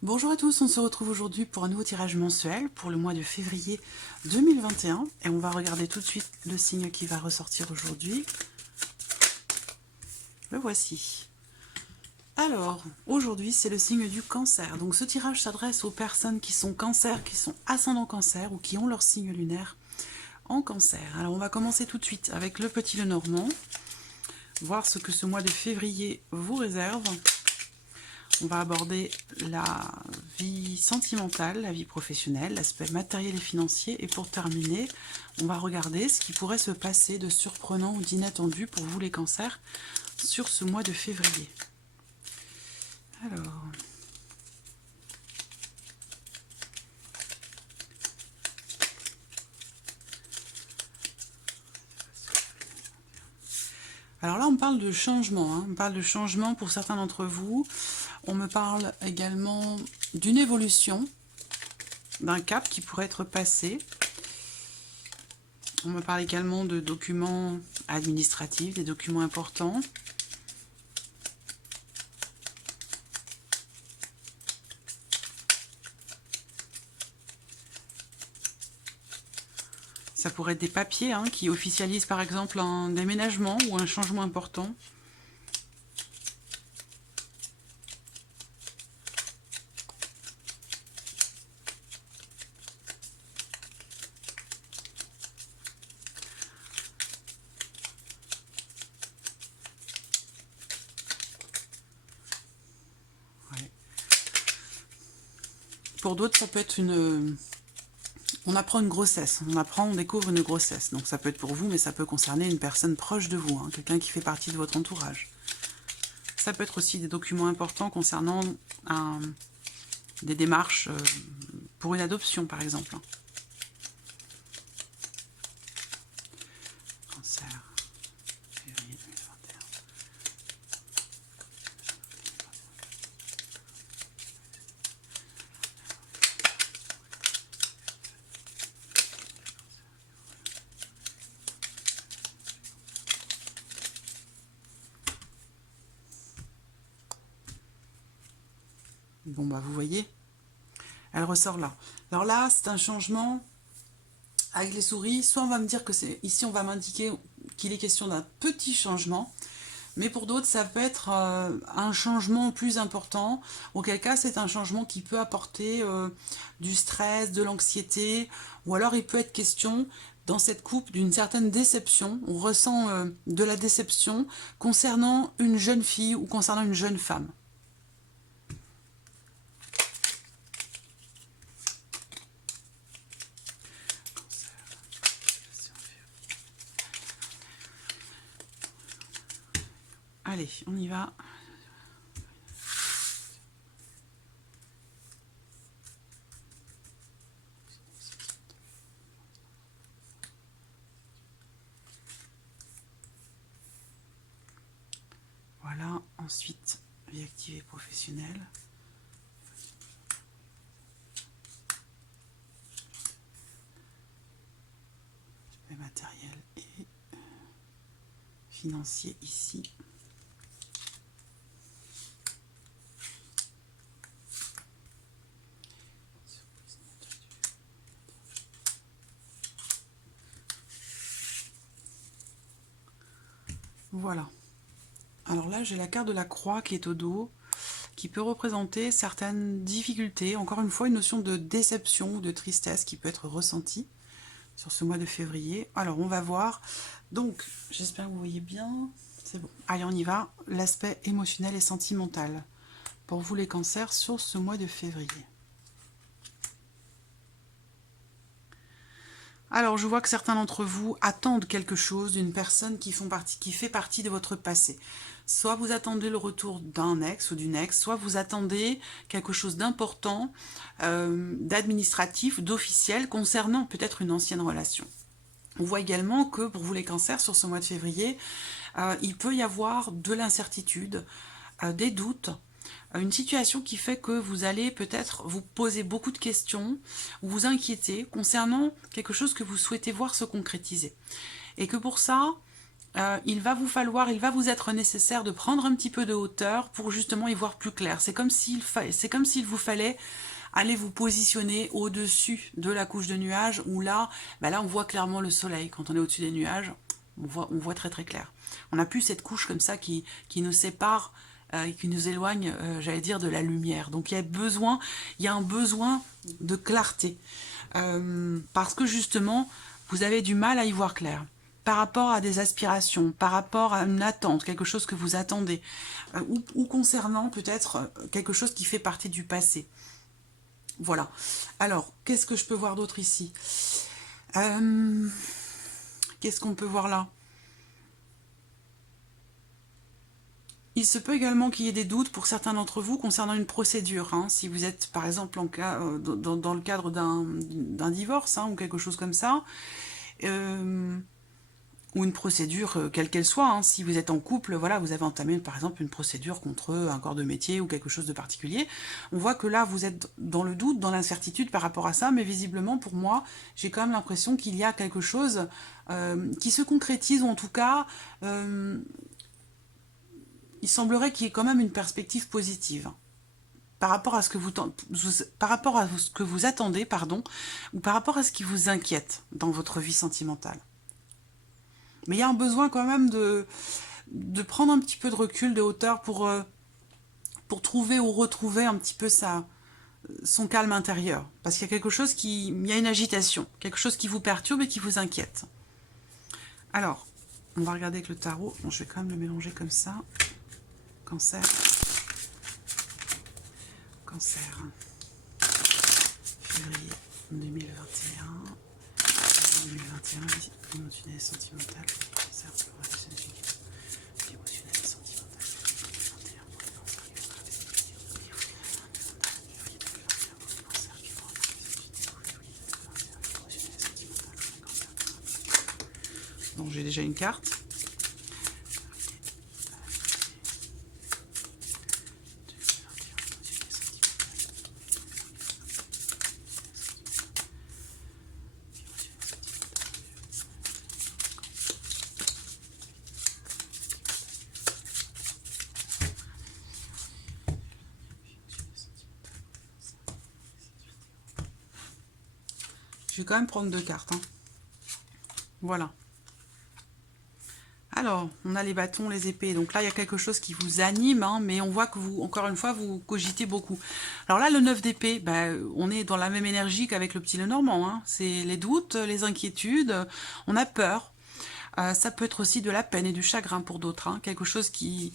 Bonjour à tous, on se retrouve aujourd'hui pour un nouveau tirage mensuel pour le mois de février 2021 et on va regarder tout de suite le signe qui va ressortir aujourd'hui. Le voici. Alors, aujourd'hui c'est le signe du cancer, donc ce tirage s'adresse aux personnes qui sont cancer, qui sont ascendant cancer ou qui ont leur signe lunaire en cancer. Alors on va commencer tout de suite avec le petit Lenormand, voir ce que ce mois de février vous réserve. On va aborder la vie sentimentale, la vie professionnelle, l'aspect matériel et financier. Et pour terminer, on va regarder ce qui pourrait se passer de surprenant ou d'inattendu pour vous les cancers sur ce mois de février. Alors là, on parle de changement. On parle de changement pour certains d'entre vous. On me parle également d'une évolution, d'un cap qui pourrait être passé. On me parle également de documents administratifs, des documents importants. Ça pourrait être des papiers qui officialisent par exemple un déménagement ou un changement important. Ouais. Pour d'autres, ça peut être une... On apprend une grossesse, on découvre une grossesse. Donc ça peut être pour vous, mais ça peut concerner une personne proche de vous, quelqu'un qui fait partie de votre entourage. Ça peut être aussi des documents importants concernant des démarches pour une adoption, par exemple. Cancer, février 2021. Bon, bah vous voyez, elle ressort là. Alors là, c'est un changement avec les souris. Soit on va me dire que c'est... Ici, on va m'indiquer qu'il est question d'un petit changement. Mais pour d'autres, ça peut être un changement plus important. Auquel cas, c'est un changement qui peut apporter du stress, de l'anxiété. Ou alors, il peut être question, dans cette coupe, d'une certaine déception. On ressent de la déception concernant une jeune fille ou concernant une jeune femme. Allez, on y va. Voilà, ensuite, vie activée professionnelle. Le matériel et financier ici. Voilà. Alors là, j'ai la carte de la croix qui est au dos, qui peut représenter certaines difficultés. Encore une fois, une notion de déception ou de tristesse qui peut être ressentie sur ce mois de février. Alors, on va voir. Donc, j'espère que vous voyez bien. C'est bon. Allez, on y va. L'aspect émotionnel et sentimental pour vous les cancers sur ce mois de février. Alors, je vois que certains d'entre vous attendent quelque chose d'une personne qui fait partie de votre passé. Soit vous attendez le retour d'un ex ou d'une ex, soit vous attendez quelque chose d'important, d'administratif, d'officiel, concernant peut-être une ancienne relation. On voit également que pour vous les cancers, sur ce mois de février, il peut y avoir de l'incertitude, des doutes, une situation qui fait que vous allez peut-être vous poser beaucoup de questions ou vous inquiéter concernant quelque chose que vous souhaitez voir se concrétiser. Et que pour ça, il va vous être nécessaire de prendre un petit peu de hauteur pour justement y voir plus clair. C'est comme s'il vous fallait aller vous positionner au-dessus de la couche de nuages, où là, là on voit clairement le soleil. Quand on est au-dessus des nuages, on voit très très clair. On n'a plus cette couche comme ça qui nous sépare et qui nous éloigne, j'allais dire, de la lumière. Donc il y a un besoin de clarté. Parce que justement, vous avez du mal à y voir clair. Par rapport à des aspirations, par rapport à une attente, quelque chose que vous attendez, ou concernant peut-être quelque chose qui fait partie du passé. Voilà. Alors, qu'est-ce que je peux voir d'autre ici? Qu'est-ce qu'on peut voir là? Il se peut également qu'il y ait des doutes pour certains d'entre vous concernant une procédure. Hein, si vous êtes, par exemple, dans le cadre d'un divorce, hein, ou quelque chose comme ça, ou une procédure, quelle qu'elle soit. Hein, si vous êtes en couple, voilà, vous avez entamé, par exemple, une procédure contre un corps de métier ou quelque chose de particulier. On voit que là, vous êtes dans le doute, dans l'incertitude par rapport à ça, mais visiblement, pour moi, j'ai quand même l'impression qu'il y a quelque chose qui se concrétise, ou en tout cas... il semblerait qu'il y ait quand même une perspective positive par rapport à ce que vous attendez, pardon, ou par rapport à ce qui vous inquiète dans votre vie sentimentale. Mais il y a un besoin quand même de prendre un petit peu de recul, de hauteur pour trouver ou retrouver un petit peu son calme intérieur. Parce qu'il y a il y a une agitation, quelque chose qui vous perturbe et qui vous inquiète. Alors, on va regarder avec le tarot. Bon, je vais quand même le mélanger comme ça. Cancer. Cancer. Février 2021. 2021, émotionnel et sentimental. Cancer, émotionnel et sentimental. 2021, bon, j'ai déjà une carte. Je vais quand même prendre deux cartes. Hein. Voilà. Alors, on a les bâtons, les épées. Donc là, il y a quelque chose qui vous anime, hein, mais on voit que vous, encore une fois, vous cogitez beaucoup. Alors là, le 9 d'épée, on est dans la même énergie qu'avec le petit Lenormand. Hein. C'est les doutes, les inquiétudes, on a peur. Ça peut être aussi de la peine et du chagrin pour d'autres. Hein. Quelque chose qui...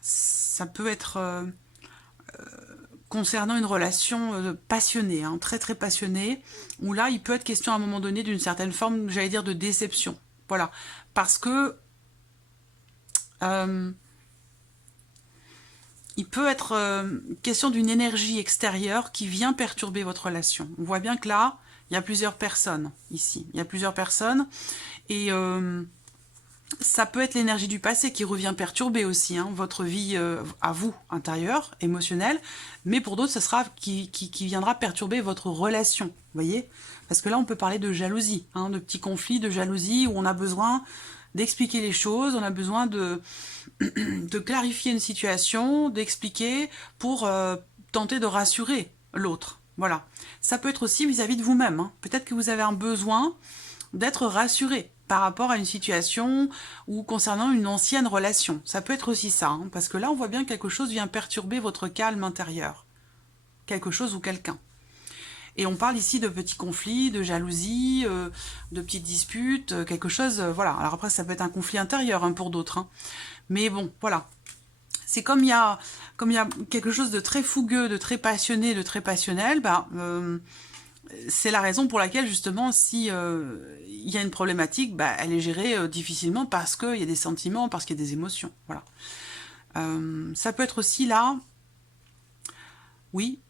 ça peut être... concernant une relation passionnée, hein, très très passionnée, où là, il peut être question à un moment donné d'une certaine forme, j'allais dire, de déception. Voilà, parce que il peut être question d'une énergie extérieure qui vient perturber votre relation. On voit bien que là, il y a plusieurs personnes ici. Il y a plusieurs personnes et ça peut être l'énergie du passé qui revient perturber aussi votre vie à vous, intérieure, émotionnelle, mais pour d'autres, ce sera qui viendra perturber votre relation, vous voyez? Parce que là, on peut parler de jalousie, de petits conflits, de jalousie, où on a besoin d'expliquer les choses, on a besoin de clarifier une situation, d'expliquer pour tenter de rassurer l'autre. Voilà. Ça peut être aussi vis-à-vis de vous-même. Hein. Peut-être que vous avez un besoin d'être rassuré par rapport à une situation ou concernant une ancienne relation. Ça peut être aussi ça, hein, parce que là, on voit bien que quelque chose vient perturber votre calme intérieur. Quelque chose ou quelqu'un. Et on parle ici de petits conflits, de jalousie, de petites disputes, quelque chose, voilà. Alors après, ça peut être un conflit intérieur pour d'autres. Hein. Mais bon, voilà. C'est comme il y a quelque chose de très fougueux, de très passionné, de très passionnel, c'est la raison pour laquelle, justement, si il y a une problématique, elle est gérée difficilement parce qu'il y a des sentiments, parce qu'il y a des émotions. Voilà. Ça peut être aussi là, oui,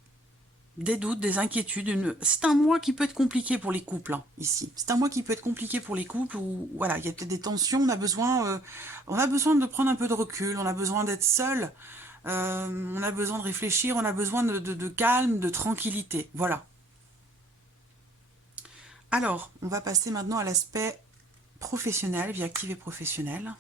des doutes, des inquiétudes. C'est un mois qui peut être compliqué pour les couples, ici. C'est un mois qui peut être compliqué pour les couples où, voilà, il y a peut-être des tensions, on a besoin de prendre un peu de recul, on a besoin d'être seul, on a besoin de réfléchir, on a besoin de calme, de tranquillité. Voilà. Alors, on va passer maintenant à l'aspect professionnelle, vie active et professionnelle.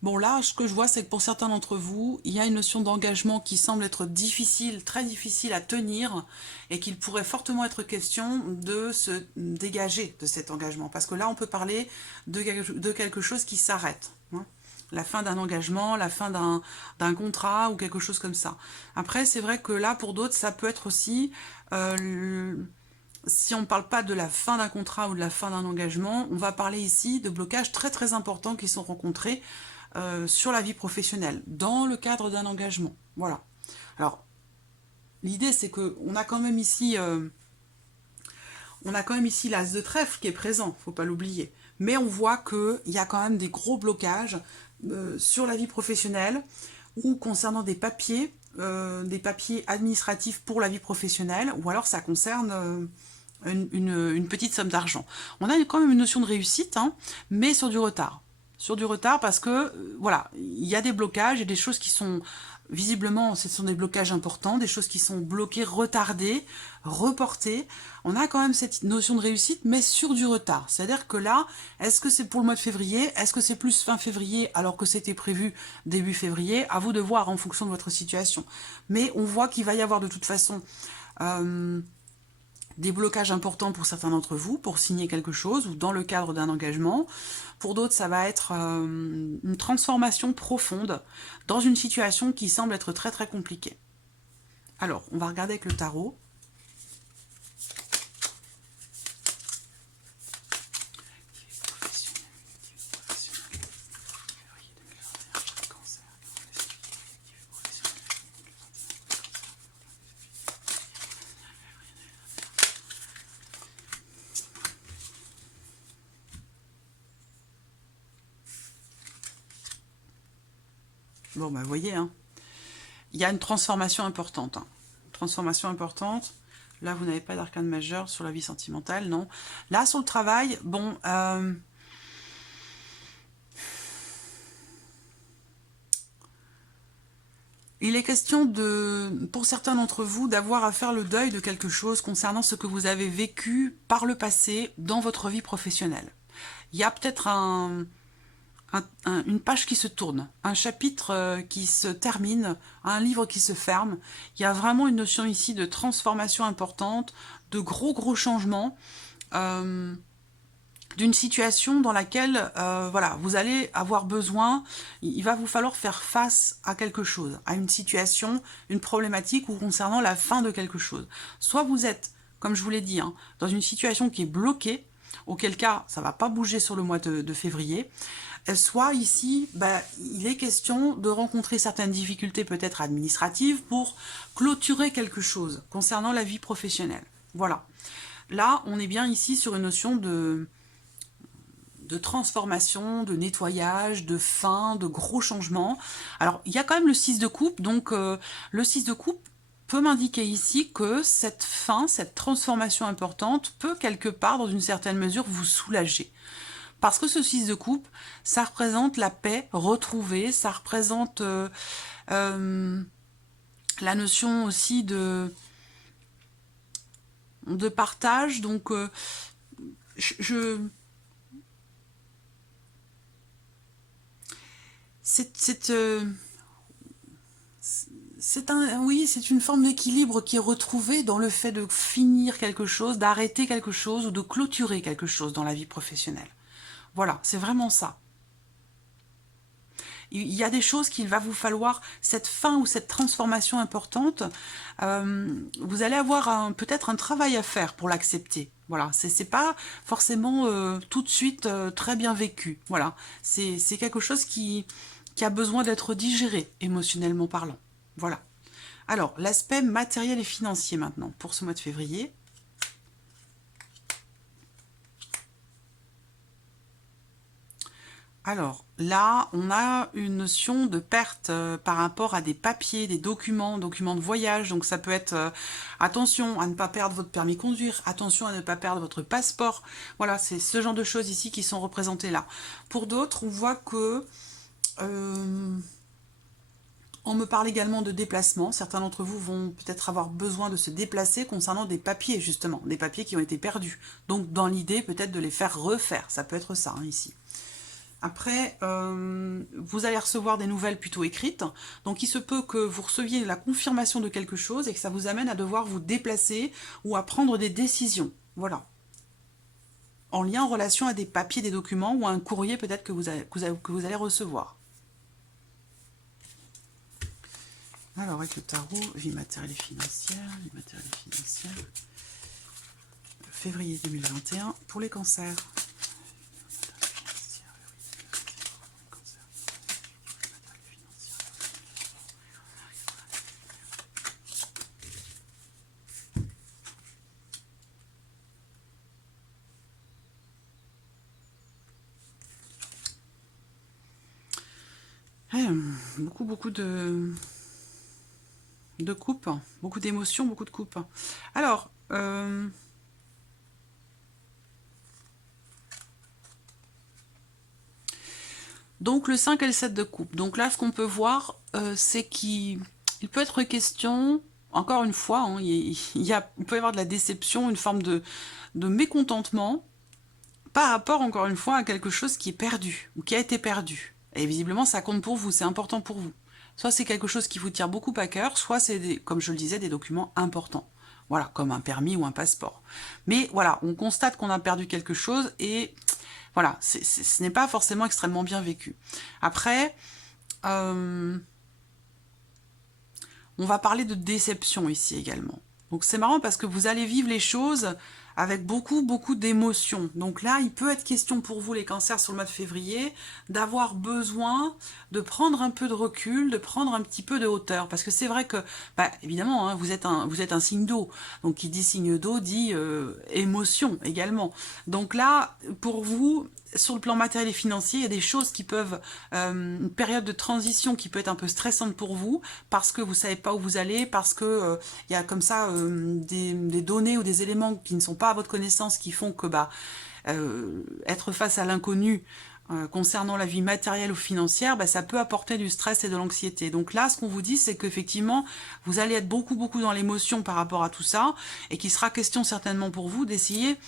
Bon, là, ce que je vois, c'est que pour certains d'entre vous, il y a une notion d'engagement qui semble être difficile, très difficile à tenir, et qu'il pourrait fortement être question de se dégager de cet engagement. Parce que là, on peut parler de quelque chose qui s'arrête. Hein. La fin d'un engagement, la fin d'un contrat, ou quelque chose comme ça. Après, c'est vrai que là, pour d'autres, ça peut être aussi... si on ne parle pas de la fin d'un contrat ou de la fin d'un engagement, on va parler ici de blocages très très importants qui sont rencontrés sur la vie professionnelle, dans le cadre d'un engagement. Voilà. Alors, l'idée c'est qu'on a quand même ici l'as de trèfle qui est présent, faut pas l'oublier. Mais on voit qu'il y a quand même des gros blocages sur la vie professionnelle ou concernant des papiers administratifs pour la vie professionnelle, ou alors ça concerne une petite somme d'argent. On a quand même une notion de réussite, hein, mais sur du retard. Sur du retard parce que, voilà, il y a des blocages et des choses qui sont, visiblement, ce sont des blocages importants, des choses qui sont bloquées, retardées, reportées. On a quand même cette notion de réussite, mais sur du retard. C'est-à-dire que là, est-ce que c'est pour le mois de février? Est-ce que c'est plus fin février alors que c'était prévu début février? À vous de voir en fonction de votre situation. Mais on voit qu'il va y avoir de toute façon... des blocages importants pour certains d'entre vous, pour signer quelque chose, ou dans le cadre d'un engagement. Pour d'autres, ça va être une transformation profonde dans une situation qui semble être très très compliquée. Alors, on va regarder avec le tarot. Bon, bah, vous voyez, hein, il y a une transformation importante. Hein. Transformation importante. Là, vous n'avez pas d'arcane majeur sur la vie sentimentale, non. Là, sur le travail, bon... il est question pour certains d'entre vous, d'avoir à faire le deuil de quelque chose concernant ce que vous avez vécu par le passé dans votre vie professionnelle. Il y a peut-être une page qui se tourne, un chapitre qui se termine, un livre qui se ferme. Il y a vraiment une notion ici de transformation importante, de gros changements, d'une situation dans laquelle voilà, vous allez avoir besoin, il va vous falloir faire face à quelque chose, à une situation, une problématique ou concernant la fin de quelque chose. Soit vous êtes, comme je vous l'ai dit, hein, dans une situation qui est bloquée, auquel cas ça ne va pas bouger sur le mois de février, soit ici, bah, il est question de rencontrer certaines difficultés peut-être administratives pour clôturer quelque chose concernant la vie professionnelle. Voilà. Là, on est bien ici sur une notion de transformation, de nettoyage, de fin, de gros changements. Alors, il y a quand même le 6 de coupe, donc le 6 de coupe peut m'indiquer ici que cette fin, cette transformation importante peut quelque part, dans une certaine mesure, vous soulager. Parce que ce 6 de coupe, ça représente la paix retrouvée, ça représente la notion aussi de partage. Donc, oui, c'est une forme d'équilibre qui est retrouvée dans le fait de finir quelque chose, d'arrêter quelque chose ou de clôturer quelque chose dans la vie professionnelle. Voilà, c'est vraiment ça. Il y a des choses qu'il va vous falloir, cette fin ou cette transformation importante, vous allez avoir peut-être un travail à faire pour l'accepter. Voilà, c'est pas forcément tout de suite très bien vécu. Voilà, c'est quelque chose qui a besoin d'être digéré, émotionnellement parlant. Voilà. Alors, l'aspect matériel et financier maintenant, pour ce mois de février. Alors, là, on a une notion de perte par rapport à des papiers, des documents de voyage. Donc, ça peut être attention à ne pas perdre votre permis de conduire, attention à ne pas perdre votre passeport. Voilà, c'est ce genre de choses ici qui sont représentées là. Pour d'autres, on voit que... On me parle également de déplacement. Certains d'entre vous vont peut-être avoir besoin de se déplacer concernant des papiers, justement. Des papiers qui ont été perdus. Donc, dans l'idée, peut-être de les faire refaire. Ça peut être ça, hein, ici. Après, vous allez recevoir des nouvelles plutôt écrites. Donc, il se peut que vous receviez la confirmation de quelque chose et que ça vous amène à devoir vous déplacer ou à prendre des décisions. Voilà. En lien, en relation à des papiers, des documents ou à un courrier peut-être que vous allez recevoir. Alors, avec le tarot, vie matérielle et financière, février 2021, pour les cancers. Beaucoup de coupes, beaucoup d'émotions, beaucoup de coupes. Alors, donc le 5 et le 7 de coupe. Donc là, ce qu'on peut voir, c'est qu'il peut être question, encore une fois, hein, il peut y avoir de la déception, une forme de mécontentement par rapport, encore une fois, à quelque chose qui est perdu, ou qui a été perdu. Et visiblement, ça compte pour vous, c'est important pour vous. Soit c'est quelque chose qui vous tient beaucoup à cœur, soit c'est, comme je le disais, des documents importants. Voilà, comme un permis ou un passeport. Mais voilà, on constate qu'on a perdu quelque chose et voilà, ce n'est pas forcément extrêmement bien vécu. Après, on va parler de déception ici également. Donc c'est marrant parce que vous allez vivre les choses avec beaucoup d'émotions. Donc là, il peut être question pour vous, les cancers, sur le mois de février, d'avoir besoin de prendre un peu de recul, de prendre un petit peu de hauteur. Parce que c'est vrai que, bah, évidemment, hein, vous êtes un signe d'eau. Donc qui dit signe d'eau dit émotion également. Donc là, pour vous, sur le plan matériel et financier, il y a des choses qui peuvent, une période de transition qui peut être un peu stressante pour vous, parce que vous savez pas où vous allez, parce que il y a comme ça des données ou des éléments qui ne sont pas à votre connaissance, qui font que être face à l'inconnu concernant la vie matérielle ou financière, ça peut apporter du stress et de l'anxiété. Donc là, ce qu'on vous dit, c'est qu'effectivement, vous allez être beaucoup dans l'émotion par rapport à tout ça, et qu'il sera question certainement pour vous d'essayer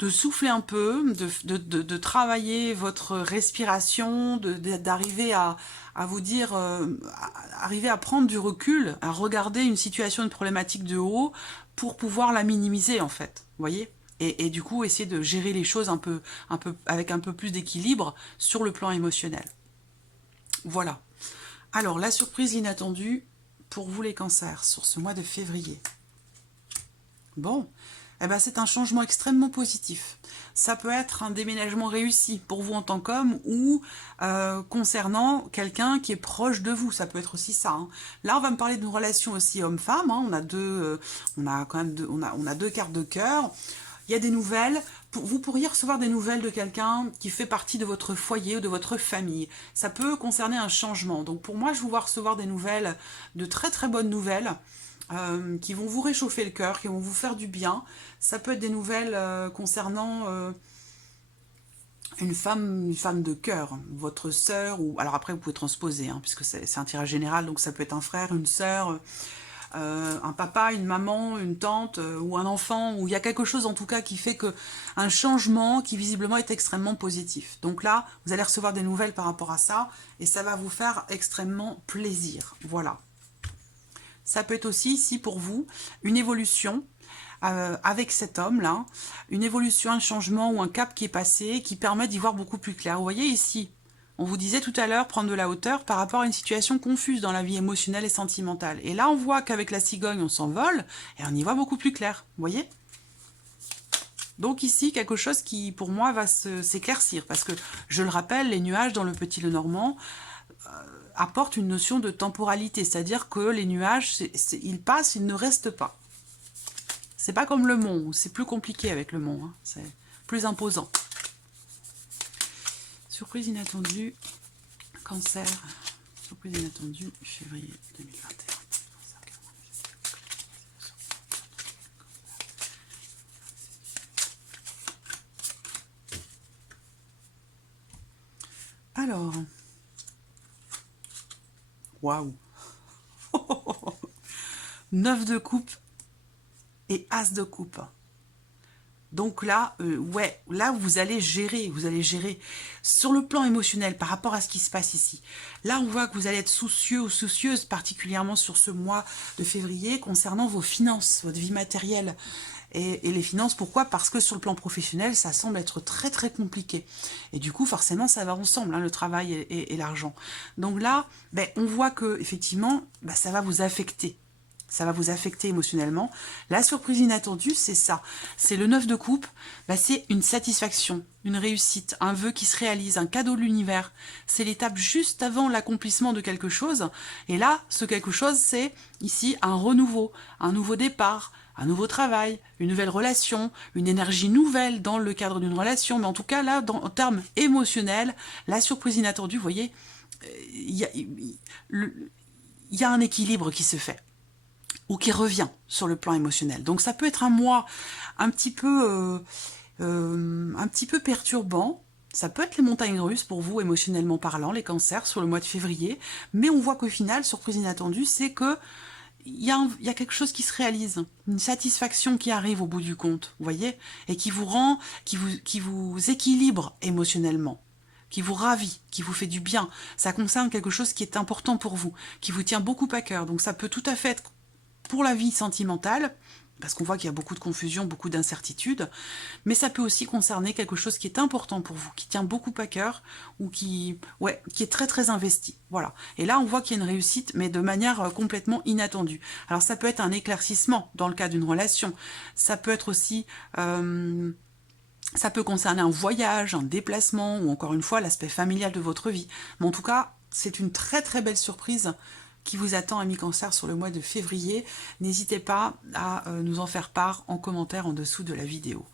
de souffler un peu, de travailler votre respiration, d'arriver à vous dire, arriver à prendre du recul, à regarder une situation, une problématique de haut, pour pouvoir la minimiser en fait, vous voyez, et du coup essayer de gérer les choses avec un peu plus d'équilibre sur le plan émotionnel. Voilà. Alors, la surprise inattendue pour vous les cancers sur ce mois de février. Bon, eh ben, c'est un changement extrêmement positif. Ça peut être un déménagement réussi pour vous en tant qu'homme ou concernant quelqu'un qui est proche de vous. Ça peut être aussi ça. Hein. Là, on va me parler d'une relation aussi homme-femme. Hein. On a quand même on a deux cartes de cœur. Il y a des nouvelles. Vous pourriez recevoir des nouvelles de quelqu'un qui fait partie de votre foyer ou de votre famille. Ça peut concerner un changement. Donc pour moi, je vous vois recevoir des nouvelles, de très bonnes nouvelles. Qui vont vous réchauffer le cœur, qui vont vous faire du bien. Ça peut être des nouvelles concernant une femme de cœur, votre sœur, ou alors après vous pouvez transposer, hein, puisque c'est un tirage général, donc ça peut être un frère, une sœur, un papa, une maman, une tante, ou un enfant, ou il y a quelque chose en tout cas qui fait que un changement qui visiblement est extrêmement positif. Donc là, vous allez recevoir des nouvelles par rapport à ça, et ça va vous faire extrêmement plaisir. Voilà. Ça peut être aussi, ici, pour vous, une évolution avec cet homme-là, une évolution, un changement ou un cap qui est passé, qui permet d'y voir beaucoup plus clair. Vous voyez ici, on vous disait tout à l'heure, prendre de la hauteur par rapport à une situation confuse dans la vie émotionnelle et sentimentale. Et là, on voit qu'avec la cigogne, on s'envole et on y voit beaucoup plus clair. Vous voyez ? Donc ici, quelque chose qui, pour moi, va s'éclaircir. Parce que, je le rappelle, les nuages dans le Petit Lenormand apportent une notion de temporalité. C'est-à-dire que les nuages, ils passent, ils ne restent pas. C'est pas comme le mont, c'est plus compliqué avec le mont. Hein. C'est plus imposant. Surprise inattendue, cancer. Surprise inattendue, février 2021. Alors, waouh, 9 de coupe et As de coupe. Donc là, ouais, là vous allez gérer. Sur le plan émotionnel par rapport à ce qui se passe ici. Là, on voit que vous allez être soucieux ou soucieuse, particulièrement sur ce mois de février, concernant vos finances, votre vie matérielle. Et les finances, pourquoi? Parce que sur le plan professionnel, ça semble être très très compliqué. Et du coup, forcément, ça va ensemble, hein, le travail et l'argent. Donc là, ben, on voit que effectivement, ben, ça va vous affecter. Ça va vous affecter émotionnellement. La surprise inattendue, c'est ça. C'est le 9 de coupe, bah c'est une satisfaction, une réussite, un vœu qui se réalise, un cadeau de l'univers. C'est l'étape juste avant l'accomplissement de quelque chose. Et là, ce quelque chose, c'est ici un renouveau, un nouveau départ, un nouveau travail, une nouvelle relation, une énergie nouvelle dans le cadre d'une relation. Mais en tout cas, là, en termes émotionnels, la surprise inattendue, vous voyez, il y a un équilibre qui se fait, ou qui revient sur le plan émotionnel. Donc ça peut être un mois un petit peu perturbant. Ça peut être les montagnes russes pour vous, émotionnellement parlant, les cancers, sur le mois de février. Mais on voit qu'au final, surprise inattendue, c'est que il y a quelque chose qui se réalise, une satisfaction qui arrive au bout du compte, vous voyez, et qui vous rend, qui vous équilibre émotionnellement, qui vous ravit, qui vous fait du bien. Ça concerne quelque chose qui est important pour vous, qui vous tient beaucoup à cœur. Donc ça peut tout à fait être pour la vie sentimentale, parce qu'on voit qu'il y a beaucoup de confusion, beaucoup d'incertitudes, mais ça peut aussi concerner quelque chose qui est important pour vous, qui tient beaucoup à cœur, ou qui est très très investi. Voilà. Et là, on voit qu'il y a une réussite, mais de manière complètement inattendue. Alors ça peut être un éclaircissement dans le cas d'une relation, ça peut être aussi... ça peut concerner un voyage, un déplacement, ou encore une fois l'aspect familial de votre vie. Mais en tout cas, c'est une très très belle surprise qui vous attend, amis Cancer, sur le mois de février. N'hésitez pas à nous en faire part en commentaire en dessous de la vidéo.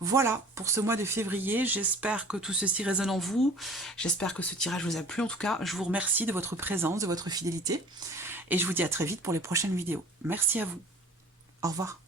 Voilà pour ce mois de février. J'espère que tout ceci résonne en vous. J'espère que ce tirage vous a plu. En tout cas, je vous remercie de votre présence, de votre fidélité. Et je vous dis à très vite pour les prochaines vidéos. Merci à vous. Au revoir.